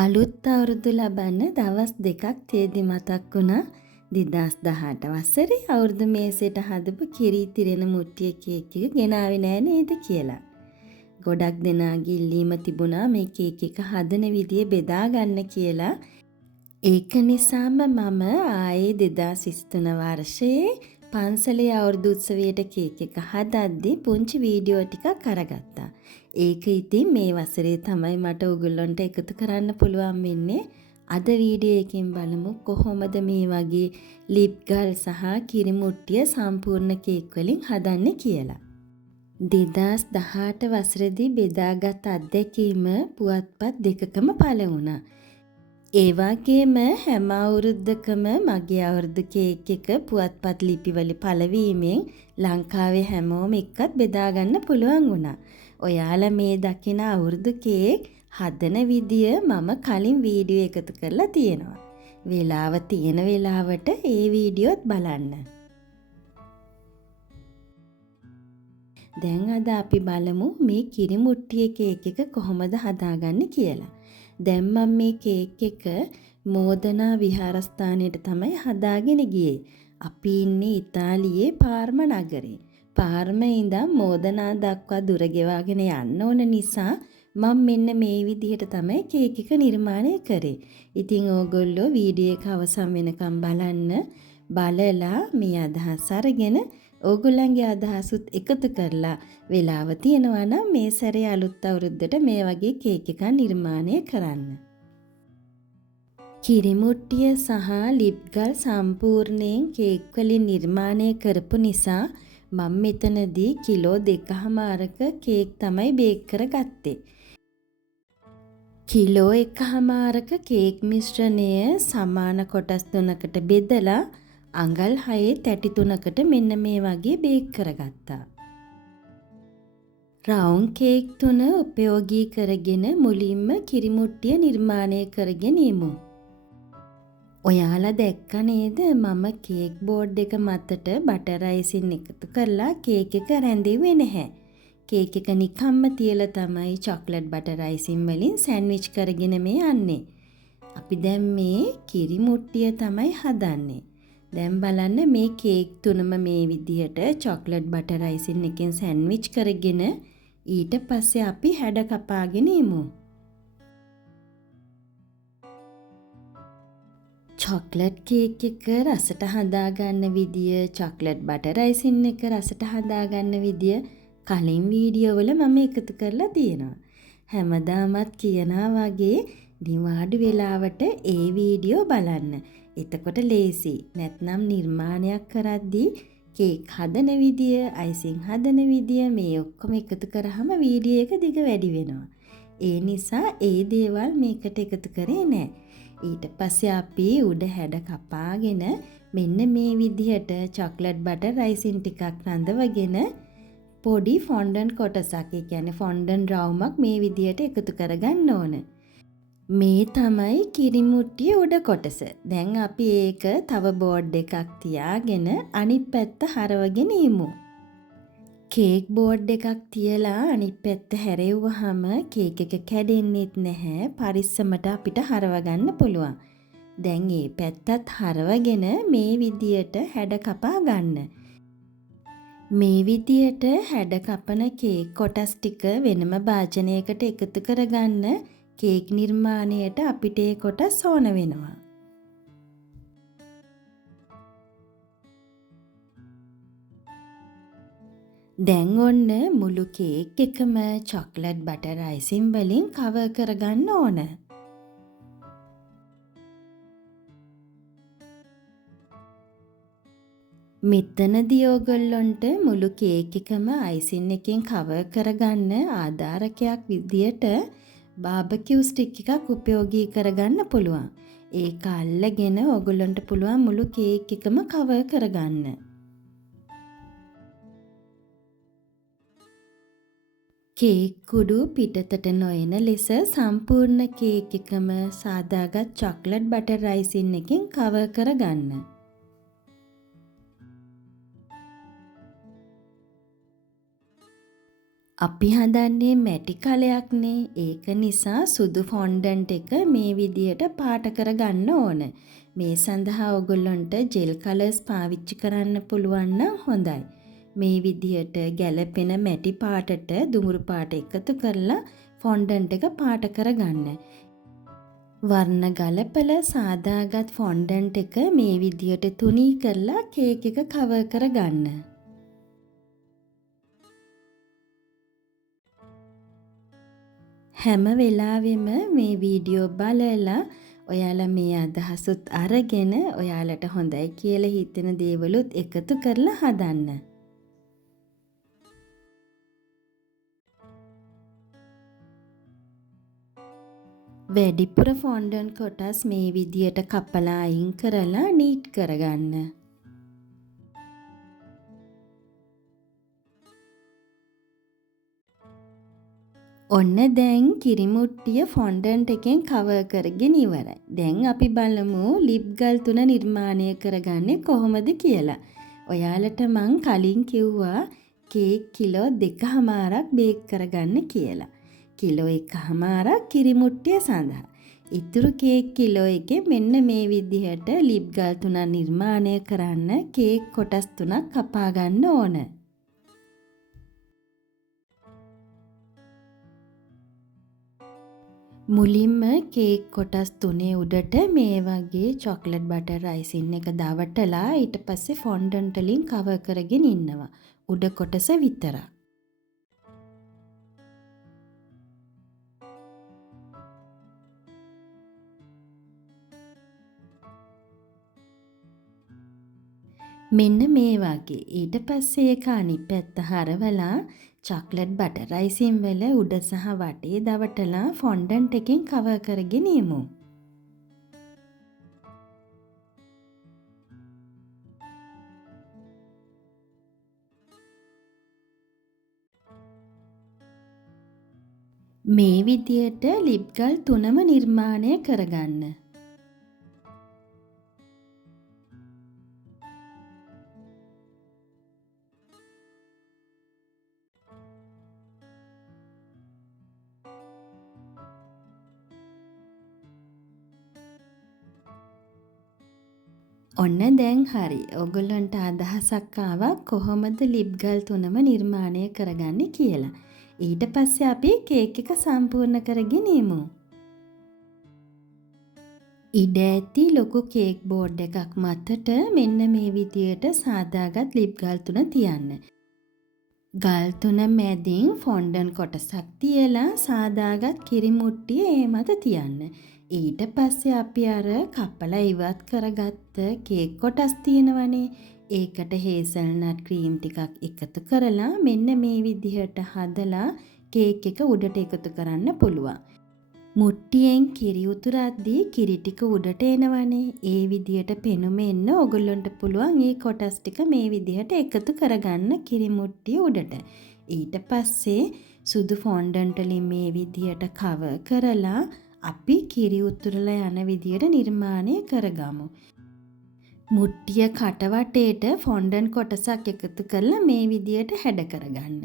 අලුත් අවුරුදු ලබන්න දවස් දෙකක් තියේදී මතක් වුණා 2018 වසරේ අවුරුදු මේසෙට හදපු කිරි තිරෙන මුට්ටිය කේක් එක ගෙනාවේ නෑ නේද කියලා. ගොඩක් දෙනාගේ ඉල්ලීම තිබුණා මේ කේක් එක හදන විදිය බෙදා ගන්න කියලා. ඒක නිසාම මම ආයේ 2023 වර්ෂයේ පන්සලේ අවුරුදු උත්සවයට කේක් එක හදද්දී පුංචි වීඩියෝ ටිකක් අරගත්තා. ඒක ඉතින් මේ වසරේ තමයි මට ඔයගොල්ලන්ට එකතු කරන්න පුළුවන් වෙන්නේ. අද වීඩියෝ එකෙන් බලමු කොහොමද මේ වගේ ලිප් ගල් සහ කිරි මුට්ටිය සම්පූර්ණ කේක් වලින් හදන්නේ කියලා. 2018 වසරේදී බෙදාගත් අත්දැකීම පුවත්පත් දෙකකම පළ වුණා. ඒ වගේම හැම අවුරුද්දකම මගේ අවුරුදු කේක් එක පුවත්පත් ලිපිවල පළවීමෙන් ලංකාවේ හැමෝම එක්කත් බෙදා ගන්න පුළුවන් වුණා. ඔයාලා මේ දකින අවුරුදු කේක් හදන විදිය මම කලින් වීඩියෝ එකතු කරලා තියෙනවා. වෙලාව තියෙන වෙලාවට ඒ වීඩියෝත් බලන්න. දැන් අද අපි බලමු මේ කිරි මුට්ටියේ කේක් එක කොහොමද හදාගන්නේ කියලා. දැන් මම මේ කේක් එක මෝදනා විහාරස්ථානයට තමයි හදාගෙන ගියේ. අපි ඉන්නේ ඉතාලියේ පාර්ම නගරේ. පාර්මේ ඉඳන් මෝදනා දක්වා දුර ගෙවාගෙන යන්න ඕන නිසා මම මෙන්න මේ විදිහට තමයි කේක් එක නිර්මාණය කරේ. ඉතින් ඕගොල්ලෝ වීඩියෝ එක අවසන් වෙනකම් බලලා මේ අදහස් අරගෙන ඕගොල්ලන්ගේ අදහසුත් එකතු කරලා වෙලාව තියෙනවා නම් මේ සැරේ අලුත් අවුරුද්දට මේ වගේ කේක් එකක් නිර්මාණය කරන්න. කිරි මුට්ටිය සහ ලිප් ගල් සම්පූර්ණයෙන් කේක් වලින් නිර්මාණය කරපු නිසා මම මෙතනදී කිලෝ 2.5ක කේක් තමයි බේක් කරගත්තේ. කිලෝ 1.5ක කේක් මිශ්‍රණය සමාන කොටස් තුනකට බෙදලා අඟල් 6 තැටි තුනකට මෙන්න මේ වගේ බේක් කරගත්තා. රවුන්ඩ් කේක් තුන උපයෝගී කරගෙන මුලින්ම කිරි මුට්ටිය නිර්මාණය කරගෙන ඉමු. ඔයාලා දැක්ක නේද මම කේක් බෝඩ් එක මතට බටර් අයිසින් එකතු කරලා කේක් එක රැඳෙන්නේ නැහැ. කේක් එක නිකම්ම තියලා තමයි චොක්ලට් බටර් අයිසින් වලින් සෑන්ඩ්විච් කරගෙන මේ යන්නේ. අපි දැන් මේ කිරි මුට්ටිය තමයි හදන්නේ. දැන් බලන්න මේ කේක් තුනම මේ විදිහට චොක්ලට් බටර් අයිසින් එකෙන් සෑන්ඩ්විච් කරගෙන ඊට පස්සේ අපි හැඩ කපාගෙන ඉමු. චොක්ලට් කේක් එක රසට හදාගන්න විදිය, චොක්ලට් බටර් අයිසින් එක රසට හදාගන්න විදිය කලින් වීඩියෝ වල මම එකතු කරලා තියෙනවා. හැමදාමත් කියනවා වගේ නිවාඩු වෙලාවට ඒ වීඩියෝ බලන්න. එතකොට ලේසි. නැත්නම් නිර්මාණයක් කරද්දී කේක් හදන විදිය, අයිසින් හදන විදිය මේ ඔක්කොම එකතු කරාම වීඩියෝ එක දිග වැඩි වෙනවා. ඒ නිසා ඒ දේවල් මේකට එකතු කරේ නැහැ. ඊට පස්සේ අපි උඩ හැඩ කපාගෙන මෙන්න මේ විදිහට චොක්ලට් බටර් අයිසින් ටිකක් රඳවගෙන පොඩි ෆොන්ඩන්ට් කොටසක්, ඒ කියන්නේ ෆොන්ඩන්ට් රවුමක් මේ විදිහට එකතු කරගන්න ඕන. මේ තමයි කිරි මුට්ටියේ උඩ කොටස. දැන් අපි ඒක තව බෝඩ් එකක් තියාගෙන අනිත් පැත්ත හරවගෙන ඉමු. කේක් බෝඩ් එකක් තියලා අනිත් පැත්ත හැරෙව්වහම කේක් එක කැඩෙන්නෙත් නැහැ. පරිස්සමට අපිට හරව ගන්න පුළුවන්. දැන් මේ පැත්තත් හරවගෙන මේ විදියට හැඩ කපා ගන්න. මේ විදියට හැඩ කපන කේක් කොටස් ටික වෙනම භාජනයකට එකතු කරගන්න කේක් නිර්මාණයට අපිට ඒ කොටස් ඕන වෙනවා. දැන් ඔන්න මුළු කේක් එකම චොක්ලට් බටර් අයිසින් වලින් කවර් කරගන්න ඕන. මෙතනදී ඕගොල්ලන්ට මුළු කේක් එකම අයිසින් එකෙන් කවර් කරගන්න ආධාරකයක් විදියට බාබකියු ස්ටික් එකක් උපයෝගී කරගන්න පුළුවන්. ඒක අල්ලගෙන ඕගොල්ලන්ට පුළුවන් මුළු කේක් එකම කවර් කරගන්න. කේක් කුඩු පිටතට නොයන ලෙස සම්පූර්ණ කේක් එකම සාදාගත් චොක්ලට් බටර් අයිසින් එකෙන් කවර් කරගන්න. අපි හදන්නේ මැටි කලයක්නේ. ඒක නිසා සුදු ෆොන්ඩන්ට් එක මේ විදියට පාට කරගන්න ඕන. මේ සඳහා ඔයගොල්ලන්ට ජෙල් කලර්ස් පාවිච්චි කරන්න පුළුවන් නම් හොඳයි. මේ විදියට ගැලපෙන මැටි පාටට දුඹුරු පාට එකතු කරලා ෆොන්ඩන්ට් එක පාට කරගන්න. වර්ණ ගලපලා සාදාගත් ෆොන්ඩන්ට් එක මේ විදියට තුනී කරලා කේක් එක කවර් කරගන්න. හැම වෙලාවෙම මේ වීඩියෝ බලලා ඔයාලා මේ අදහසුත් අරගෙන ඔයාලට හොඳයි කියලා හිතෙන දේවලුත් එකතු කරලා හදන්න. වැඩිපුර ෆොන්ඩන්ට් කොටස් මේ විදියට කපලා අයින් කරලා නීට් කරගන්න. ඔන්න දැන් කිරිමුට්ටිය ෆොන්ඩන්ට් එකෙන් කවර් කරගෙන ඉවරයි. දැන් අපි බලමු ලිප් ගල් 3 නිර්මාණය කරගන්නේ කොහොමද කියලා. ඔයාලට මං කලින් කිව්වා කේක් කිලෝ 2.5ක් බේක් කරගන්න කියලා. කිලෝ 1.5ක් කිරිමුට්ටිය සඳහා. ඉතුරු කේක් කිලෝ එකේ මෙන්න මේ විදිහට ලිප් ගල් 3 නිර්මාණය කරන්න කේක් කොටස් 3ක් කපා ගන්න ඕන. මුලින්ම කේක් කොටස් 3 උඩට මේ වගේ චොක්ලට් බටර් අයිසින් එක දවටලා ඊට පස්සේ ෆොන්ඩන්ට් වලින් කවර් කරගෙන ඉන්නවා. උඩ කොටස විතරක්. මෙන්න මේ වගේ. ඊට පස්සේ ඒක අනිත් පැත්ත හරවලා චොක්ලට් බටර් අයිසින් වල උඩ සහ වටේ දවටලා ෆොන්ඩන්ට් එකෙන් කවර් කරගෙන යමු. මේ විදියට ලිප් ගල් 3ම නිර්මාණය කරගන්න. ඔන්න දැන් හරි. ඔයගොල්ලන්ට අදහසක් ආවා කොහොමද ලිප් ගල් 3ම නිර්මාණය කරගන්නේ කියලා. ඊට පස්සේ අපි කේක් එක සම්පූර්ණ කරගෙන යමු. ඉඩ ඇති ලොකු කේක් බෝඩ් එකක් මතට මෙන්න මේ විදියට සාදාගත් ලිප් ගල් 3 තියන්න. ගල් 3 මැදින් ෆොන්ඩන්ට් කොටසක් තියලා සාදාගත් කිරිමුට්ටිය ඒ මත තියන්න. ඊට පස්සේ අපි අර කපලා ඉවත් කරගත්ත කේක් කොටස් තියෙනවනේ. ඒකට හේසල්නට් ක්‍රීම් ටිකක් එකතු කරලා මෙන්න මේ විදිහට හදලා කේක් එක උඩට එකතු කරන්න පුළුවන්. මුට්ටියෙන් කිරි උතුරද්දී කිරි ටික උඩට එනවනේ. ඒ විදිහට පෙනුම එන්න ඔයගොල්ලන්ට පුළුවන් මේ කොටස් ටික මේ විදිහට එකතු කරගන්න කිරි මුට්ටිය උඩට. ඊට පස්සේ සුදු ෆොන්ඩන්ට් වලින් මේ විදිහට කවර් කරලා අපි කිරි උතුරලා යන විදිහට නිර්මාණය කරගමු. මුට්ටිය කටවටේට ෆොන්ඩන්ට් කොටසක් එකතු කරලා මේ විදියට හැඩ කරගන්න.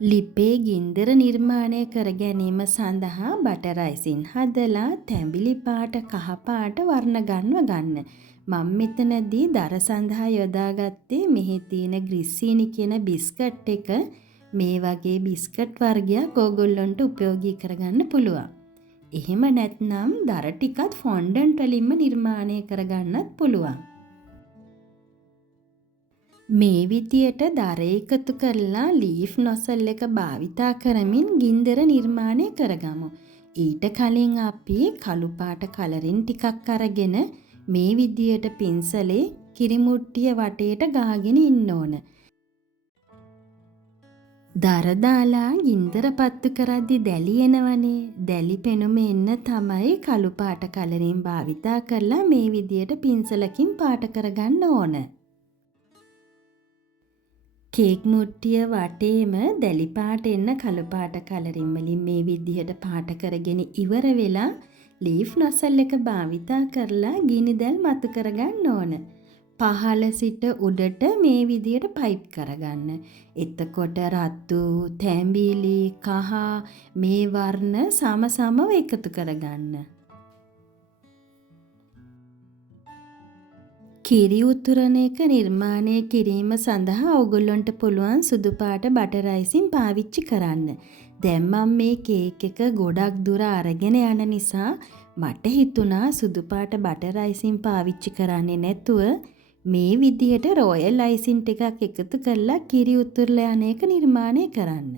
ලිපේ ගින්දර නිර්මාණය කර ගැනීම සඳහා බටර් අයිසින් හදලා තැඹිලි පාට කහ පාට වර්ණ ගන්න. මම මෙතනදී දර සඳහා යොදාගත්තේ මෙහි තියෙන ග්‍රිස්සීනි කියන බිස්කට් එක. මේ වගේ බිස්කට් වර්ගයක් ඕගොල්ලන්ට උපයෝගී කරගන්න පුළුවන්. එහෙම නැත්නම් දර ටිකත් ෆොන්ඩන්ට් වලින්ම නිර්මාණය කරගන්නත් පුළුවන්. මේ විදියට දර එකතු කරලා ලීෆ් නොසල් එක භාවිතා කරමින් ගින්දර නිර්මාණය කරගමු. ඊට කලින් අපි කළු පාට කලරින් ටිකක් අරගෙන මේ විදියට පින්සලේ කිරිමුට්ටිය වටේට ගාගෙන ඉන්න ඕන. දර දාලා ගින්දර පත්තු කරද්දි දැලි එනවනේ. දැලි පෙනුම එන්න තමයි කළු පාට කලරින් භාවිතා කරලා මේ විදියට පින්සලකින් පාට කරගන්න ඕන. කේක් මුට්ටිය වටේම දැලි පාට එන්න කළු පාට කලරින් වලින් මේ විදිහට පාට කරගෙන ඉවර වෙලා ලීෆ් නොසල් එක භාවිතා කරලා ගිනි දැල් මතු කරගන්න ඕන. පහළ සිට උඩට මේ විදියට පයිප් කරගන්න. එතකොට රතු, තැඹිලි, කහ මේ වර්ණ සමසමව එකතු කරගන්න. කිරි උතුරන එක නිර්මාණය කිරීම සඳහා ඔයගොල්ලන්ට පුළුවන් සුදු පාට බටර් අයිසින් පාවිච්චි කරන්න. දැන් මම මේ කේක් එක ගොඩක් දුර අරගෙන යන නිසා මට හිතුණා සුදු පාට බටර් අයිසින් පාවිච්චි කරන්නේ නැතුව මේ විදියට රොයල් අයිසින් ටිකක් එකතු කරලා කිරි උතුරලා යන එක නිර්මාණය කරන්න.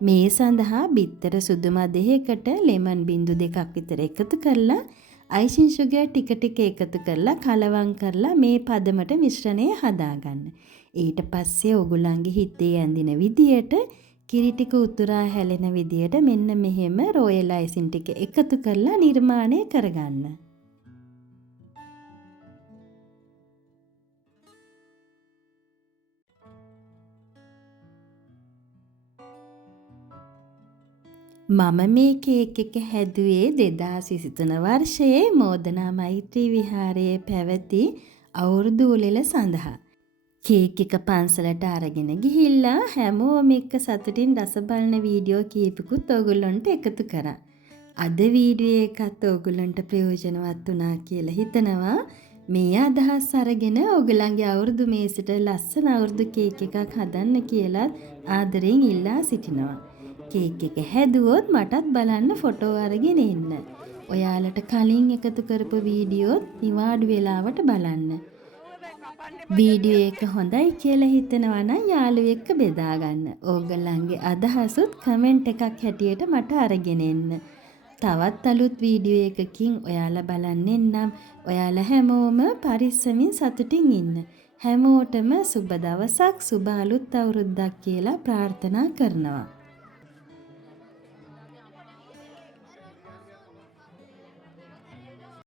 මේ සඳහා බිත්තර සුදු මදෙහකට ලෙමන් බිංදු 2ක් විතර එකතු කරලා අයිසින් සුගර් ටික ටික එකතු කරලා කලවම් කරලා මේ පදමට මිශ්‍රණය හදාගන්න. ඊට පස්සේ ඔයගොල්ලන්ගේ හිතේ ඇඳින විදියට කිරි ටික උතුරා හැලෙන විදියට මෙන්න මෙහෙම රොයල් අයිසින් ටික එකතු කරලා නිර්මාණය කරගන්න. මම මේ කේක් එක හැදුවේ 2023 වර්ෂයේ මෝදනා මෛත්‍රී විහාරයේ පැවති අවුරුදු උළෙල සඳහා. කේක් එක පන්සලට අරගෙන ගිහිල්ලා හැමෝම එක්ක සතුටින් රස බලන වීඩියෝ කීපකුත් ඔයගොල්ලන්ට එකතු කරා. අද වීඩියෝ එකත් ඔයගොල්ලන්ට ප්‍රයෝජනවත් වුණා කියලා හිතනවා. මේ අදහස් අරගෙන ඔයගොල්ලන්ගේ අවුරුදු මේසෙට ලස්සන අවුරුදු කේක් එකක් හදන්න කියලා ආදරෙන් ඉල්ලා සිටිනවා. කේක් එක හැදුවොත් මටත් බලන්න ෆොටෝ අරගෙන එන්න. ඔයාලට කලින් එකතු කරපු වීඩියෝත් නිවාඩු වෙලාවට බලන්න. වීඩියෝ එක හොඳයි කියලා හිතනවා නම් යාළුවෙක් එක්ක බෙදා ගන්න. ඕගොල්ලන්ගේ අදහසුත් කමෙන්ට් එකක් හැටියට මට අරගෙන එන්න. තවත් අලුත් වීඩියෝ එකකින් ඔයාලා බලන්න එන්නම්. ඔයාලා හැමෝම පරිස්සමින් සතුටින් ඉන්න. හැමෝටම සුබ දවසක් සුබ අලුත් අවුරුද්දක් කියලා ප්‍රාර්ථනා කරනවා.